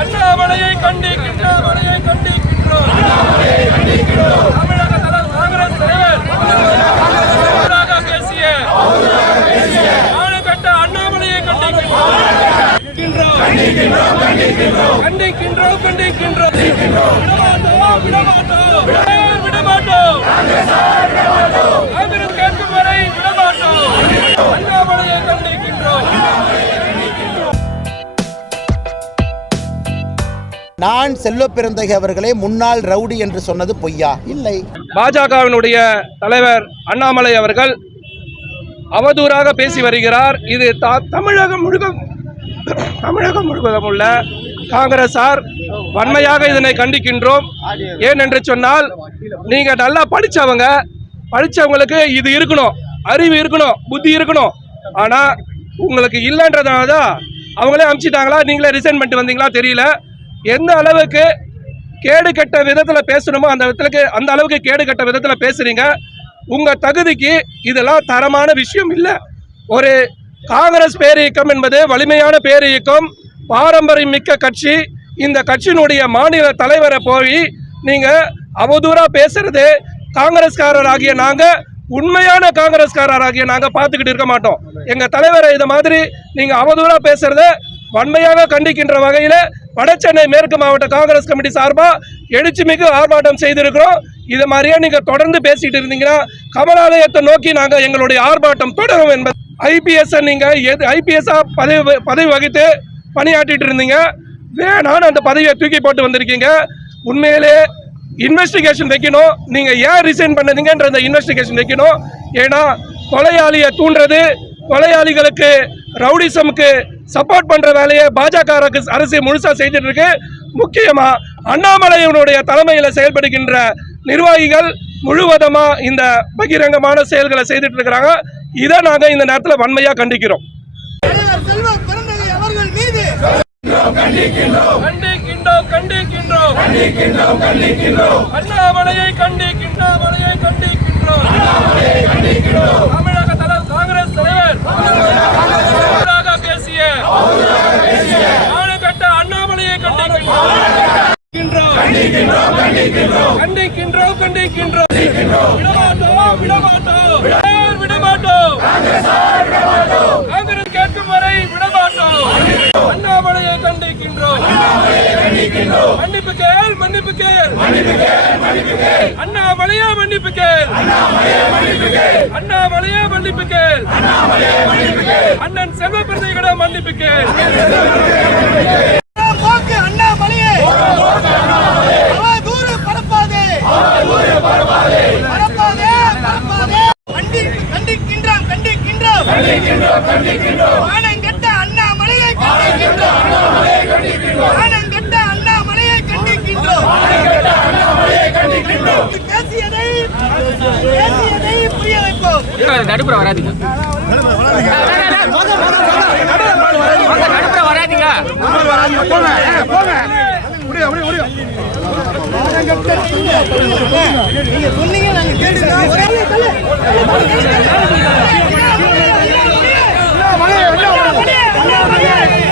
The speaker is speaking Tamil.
அண்ணாமலையை கண்டிக்கின்றோம் அண்ணாமலையை கண்டிக்கின்றோம் தமிழக தலைவர் காங்கிரஸ் தலைவர் பேசிய ஆளுகட்ட அண்ணாமலையை கண்டிக்கின்றோம். கண்டிக்கின்றோம் கண்டிக்கின்றோம். விடமாட்டோம் விடமாட்டோம். விடமாட்டோம்? காங்கிரஸ் கேட்கும் வரை விடமாட்டோம். நான் செல்வ பெருந்தகை அவர்களை முன்னாள் ரவுடி என்று சொன்னது பொய்யா? இல்லை. பாஜகவினுடைய தலைவர் அண்ணாமலை அவர்கள் அவதூறாக பேசி வருகிறார். இது த- தமிழகம் முழுக்க தமிழகம் முழுவதும் உள்ள காங்கிரசார் வன்மையாக இதனை கண்டிக்கின்றோம். ஏன் என்று சொன்னால் நீங்க நல்லா படிச்சவங்க படிச்சவங்களுக்கு இது இருக்கணும் அறிவு இருக்கணும் புத்தி இருக்கணும். ஆனா உங்களுக்கு இல்லைன்றதுனால தான் அவங்களே அனுப்பிச்சிட்டாங்களா நீங்களே ரிசைன் பண்ணிட்டு வந்தீங்களா? தெரியல. எந்த அளவுக்கு கேடு கட்ட விதத்தில் பேசணுமோ அந்த விதத்துக்கு அந்த அளவுக்கு கேடு கட்ட விதத்தில் பேசுறீங்க. உங்கள் தகுதிக்கு இதெல்லாம் தரமான விஷயம் இல்லை. ஒரு காங்கிரஸ் பேரியக்கம் என்பது வலிமையான பேரியக்கம் பாரம்பரியம் மிக்க கட்சி. இந்த கட்சியினுடைய மாநில தலைவரை போய் நீங்கள் அவதூறாக பேசுறது காங்கிரஸ்காரராகிய நாங்கள் உண்மையான காங்கிரஸ்காரராகிய நாங்கள் பார்த்துக்கிட்டு இருக்க மாட்டோம். எங்கள் தலைவரை இதை மாதிரி நீங்கள் அவதூறாக பேசுறத வன்மையாக கண்டிக்கின்ற வகையில் வடசென்னை மேற்கு மாவட்ட காங்கிரஸ் கமிட்டி சார்பாக எழுச்சிமிகு ஆர்ப்பாட்டம் செய்திருக்கிறோம். இது மாதிரியே நீங்கள் தொடர்ந்து பேசிட்டு இருந்தீங்கன்னா கமலாலயத்தை நோக்கி நாங்கள் எங்களுடைய ஆர்ப்பாட்டம் தொடரும் என்பது ஐபிஎஸ்ஸை நீங்கள் எது ஐபிஎஸ்ஸாக பதவி பதவி வகித்து பணியாற்றிட்டு இருந்தீங்க. வேணான்னு அந்த பதவியை தூக்கி போட்டு வந்திருக்கீங்க. உண்மையிலே இன்வெஸ்டிகேஷன் வைக்கணும். நீங்கள் ஏன் ரிசைன் பண்ணதுங்கன்ற அந்த இன்வெஸ்டிகேஷன் வைக்கணும். ஏன்னா கொலையாளியை தூண்டுறது கொலையாளிகளுக்கு ரவுடிசமுக்கு சப்போர்ட் பண்ற வேலையை பாஜக அரசு- அரசு முழுசா செய்துட்டு இருக்கு. முக்கியமா அண்ணாமலையினுடைய தலைமையில செயல்படுகின்ற நிர்வாகிகள் முழுவதமா இந்த பகிரங்கமான செயல்களை செய்துட்டு இருக்கிறாங்க. இதை நாங்க இந்த நேரத்தில் வன்மையா கண்டிக்கிறோம். கண்டிக்கின்றோம் கண்டிக்கின்றோம். கண்டிக்கின்றோம் அண்ணாமலையை கண்டிக்கின்றோம். அண்ணாமலையை கண்டிக்கின்றோம் தமிழக தலைவர் காங்கிரஸ் தலைவர் அவதூறாக பேசிய ஆளுகட்ட அண்ணாமலையை கண்டிக்கின்றோம் கண்டிக்கின்றோம் கண்டிக்கின்றோம் கண்டிக்கின்றோம். விடமாட்டோம் விடமாட்டோம். விடமாட்டோம். காங்கிரஸ் கேட்கும் வரை விடமாட்டோம். அண்ணாமலையை கண்டிக்கின்றோம். மன்னிப்பு கேள் மன்னிப்பு கேள். அண்ணாமலையா மன்னிப்பு கேள். அண்ணாமலையா மன்னிப்பு கேள். அண்ணன் செல்வ மன்னிப்பு கேள். மானங்கெட்ட அண்ணாமலையை கண்டிக்கின்றோம். மானங்கெட்ட அண்ணாமலையை கண்டிக்கின்றோம். பேசியதை பேசியதை புரிய வைப்போம். நடுப்புற வராதீங்க. நடுப்புற வராதீங்க. நீங்க சொன்னீங்க நாங்க கேட்டுதான் ஒரே தலை அண்ணாமலையே அண்ணாமலையே